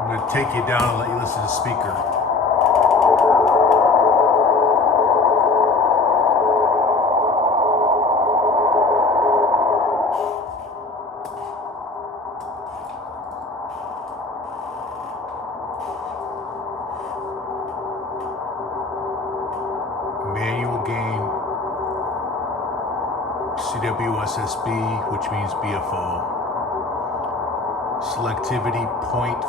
I'm going to take you down and let you listen to the speaker. Manual gain, CWSSB, which means BFO. Selectivity 0.5.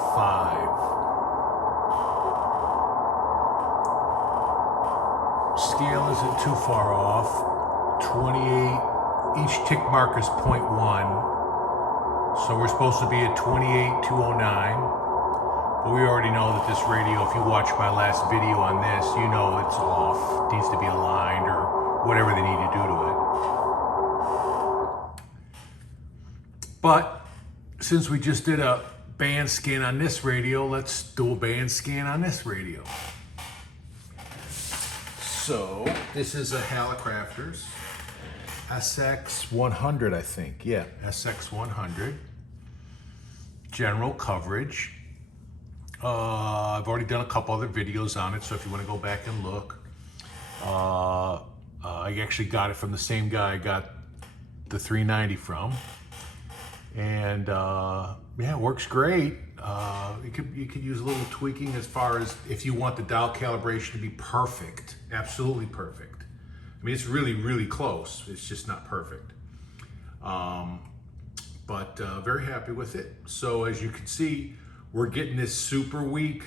Scale isn't too far off. 28, each tick mark is 0.1. So we're supposed to be at 28,209. But we already know that this radio, if you watch my last video on this, you know it's off. It needs to be aligned or whatever they need to do to it. But since we just did a band scan on this radio, let's do a band scan on this radio. So this is a Hallicrafters SX 100, I think. Yeah, SX 100. General coverage. I've already done a couple other videos on it, so if you want to go back and look. I actually got it from the same guy I got the 390 from. And yeah, it works great. You could use a little tweaking as far as if you want the dial calibration to be perfect, absolutely perfect. I mean, it's really, really close. It's just not perfect. But very happy with it. So as you can see, we're getting this super weak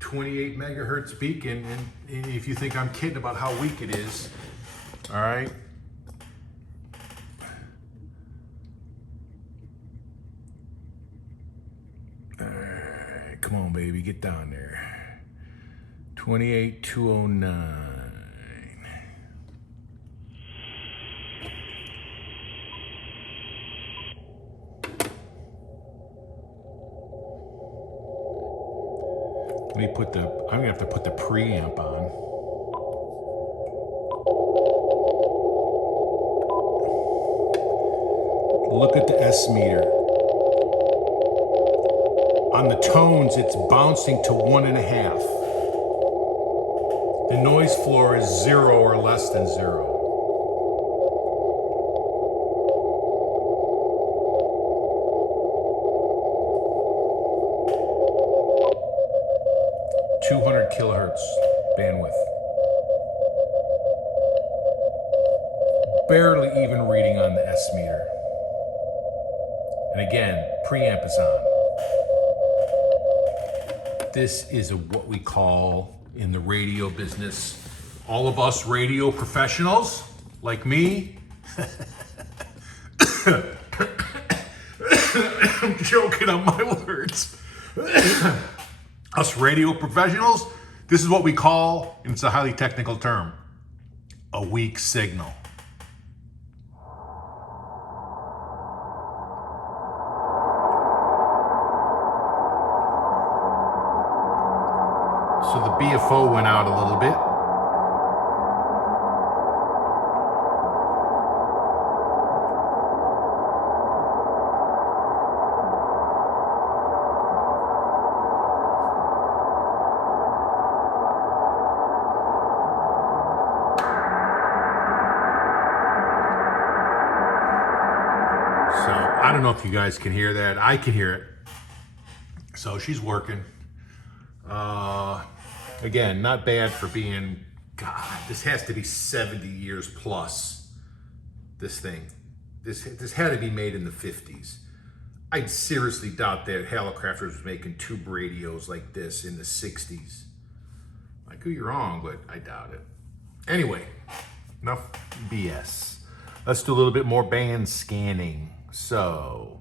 28 megahertz beacon. And if you think I'm kidding about how weak it is, all right. Come on, baby, get down there. 28,209. Let me put I'm gonna have to put the preamp on. Look at the S meter. On the tones, it's bouncing to 1.5. The noise floor is 0 or less than 0. Kilohertz bandwidth. Barely even reading on the S meter. And again, preamp is on. This is what we call in the radio business, all of us radio professionals like me. I'm joking on my words. Us radio professionals, this is what we call, and it's a highly technical term, a weak signal. So the BFO went out a little bit. I don't know if you guys can hear that. I can hear it. So she's working. Again, not bad for being, God, this has to be 70 years plus, this thing. This had to be made in the 50s. I seriously doubt that Hallicrafters was making tube radios like this in the 60s. I could be wrong, but I doubt it. Anyway, enough BS. Let's do a little bit more band scanning. So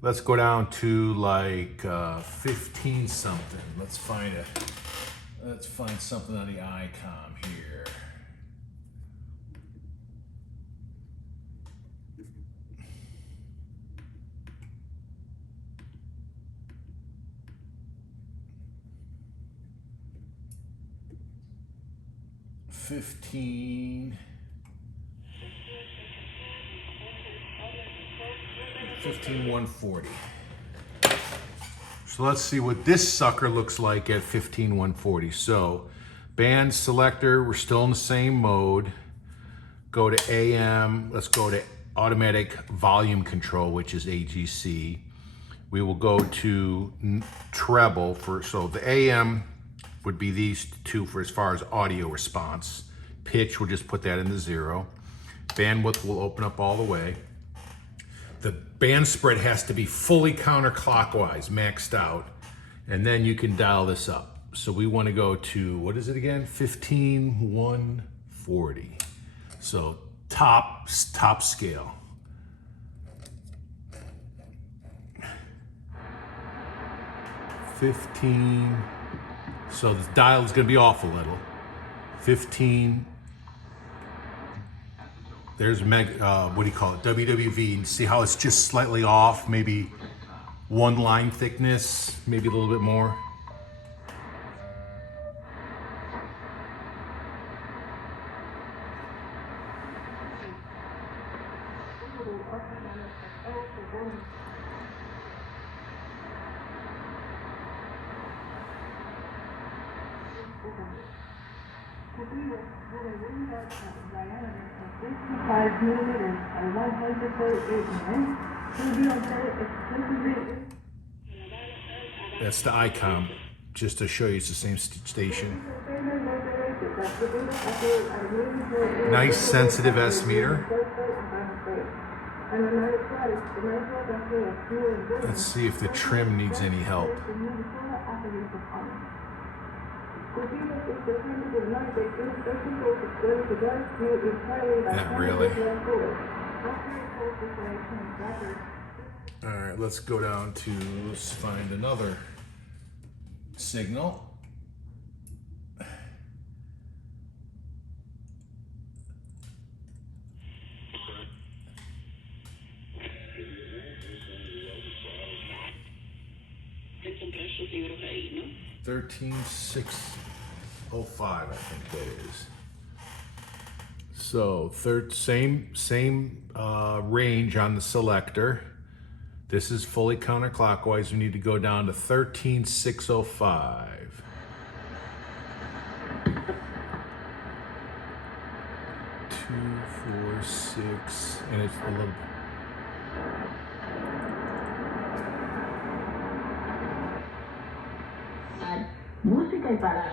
let's go down to like 15 something. Let's find something on the ICOM here. 15. 15140. So let's see what this sucker looks like at 15140. So band selector, we're still in the same mode. Go to AM, let's go to automatic volume control, which is AGC. We will go to treble so the AM would be these two for as far as audio response. Pitch, we'll just put that in the 0. Bandwidth will open up all the way. The band spread has to be fully counterclockwise, maxed out, and then you can dial this up. So we want to go to, what is it again? 15140. So top scale. So the dial is going to be off a little. 15. There's what do you call it? WWV. See how it's just slightly off? Maybe one line thickness, maybe a little bit more. That's the ICOM, just to show you it's the same station. Nice sensitive S meter. Let's see if the trim needs any help. Not really. All right, let's go down to, let's find another signal. $13,605, I think that is. So same range on the selector. This is fully counterclockwise. We need to go down to 13,605. 2, 4, 6, and it's a little. Música y para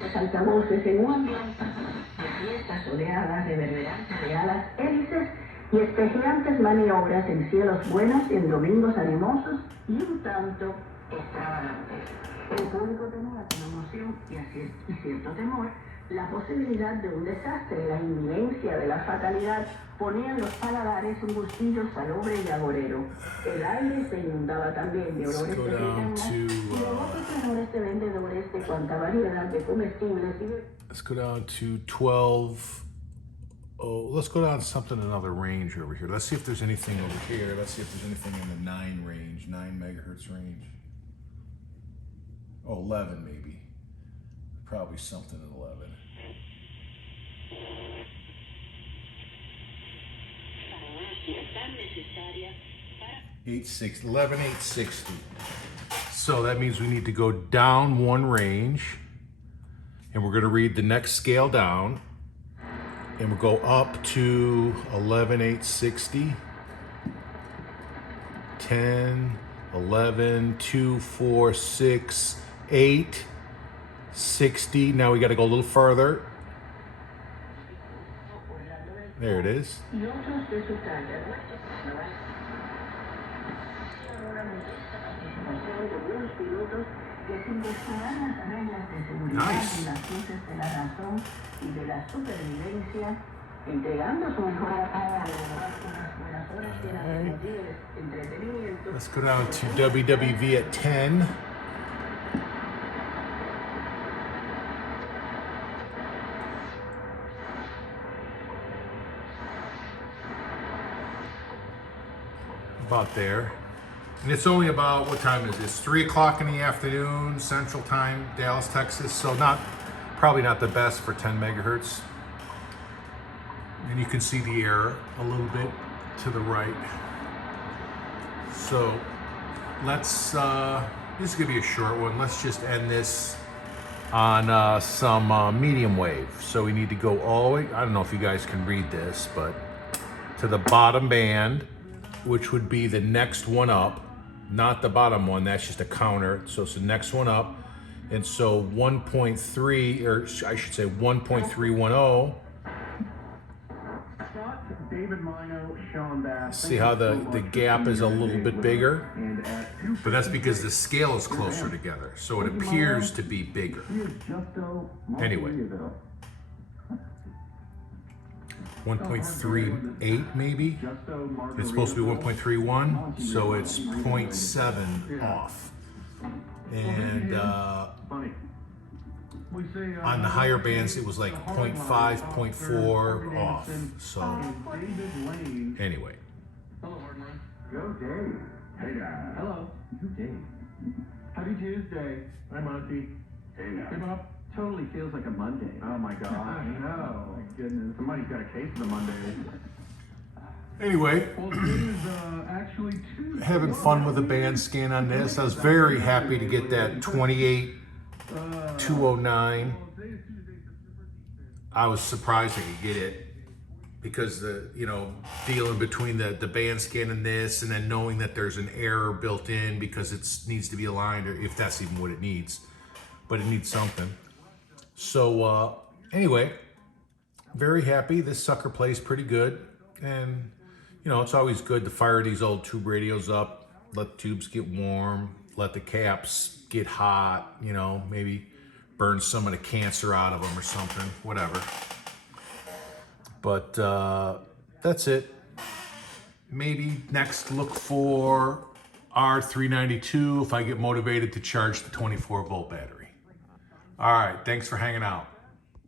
los altavoces en un ambiente de fiestas soleadas, reverberantes de alas, hélices y espejeantes maniobras en cielos buenos y en domingos animosos y un tanto extravagantes. El público tenía con emoción y cierto temor la posibilidad de un desastre, la inminencia de la fatalidad ponía en los paladares un gustillo salobre y agorero. El aire se inundaba también de olores de gitanas y de voces tenores de vendedores de cuanta variedad de comestibles y de... Let's go down to 12. Oh, let's go down to something another range over here. Let's see if there's anything over here. Let's see if there's anything in the 9 range, 9 megahertz range. Oh, 11 maybe. Probably something at 11. 11,860. So that means we need to go down 1 range, and we're going to read the next scale down, and we'll go up to 11,860, 10, 11, 2, 4, 6, 8, 60. Now we got to go a little further. There it is. Nice. Let's go down to WWV at 10. About there. And it's only about, what time is this? 3 o'clock in the afternoon, Central Time, Dallas, Texas. So not Probably not the best for 10 megahertz. And you can see the error a little bit to the right. So let's, this is gonna be a short one. Let's just end this on some medium wave. So we need to go all the way, I don't know if you guys can read this, but to the bottom band, which would be the next one up, not the bottom one, that's just a counter. So it's the next one up. And so 1.3, or I should say 1.310. See how the gap is a little bit bigger? But that's because the scale is closer together. So it appears to be bigger. Anyway. 1.38 maybe? It's supposed to be 1.31, so it's 0.7 off. And on the higher bands, it was like 0.5, 0.4 off. So anyway. Go Dave. Hey guys. Hello. Dave. Happy Tuesday. Hi Monty. Hey now. Hey Bob. Totally feels like a Monday. Oh my god. I know. Oh my goodness. Somebody's got a case of the Monday. Anyway, having fun with the band scan on this. I was very happy to get that 28209. I was surprised I could get it because the, you know, dealing between the band scan and this, and then knowing that there's an error built in because it needs to be aligned, or if that's even what it needs, but it needs something. So anyway, very happy. This sucker plays pretty good, and you know, it's always good to fire these old tube radios up, let the tubes get warm, let the caps get hot, you know, maybe burn some of the cancer out of them or something, whatever. But that's it. Maybe next look for R392 if I get motivated to charge the 24-volt battery. All right, thanks for hanging out.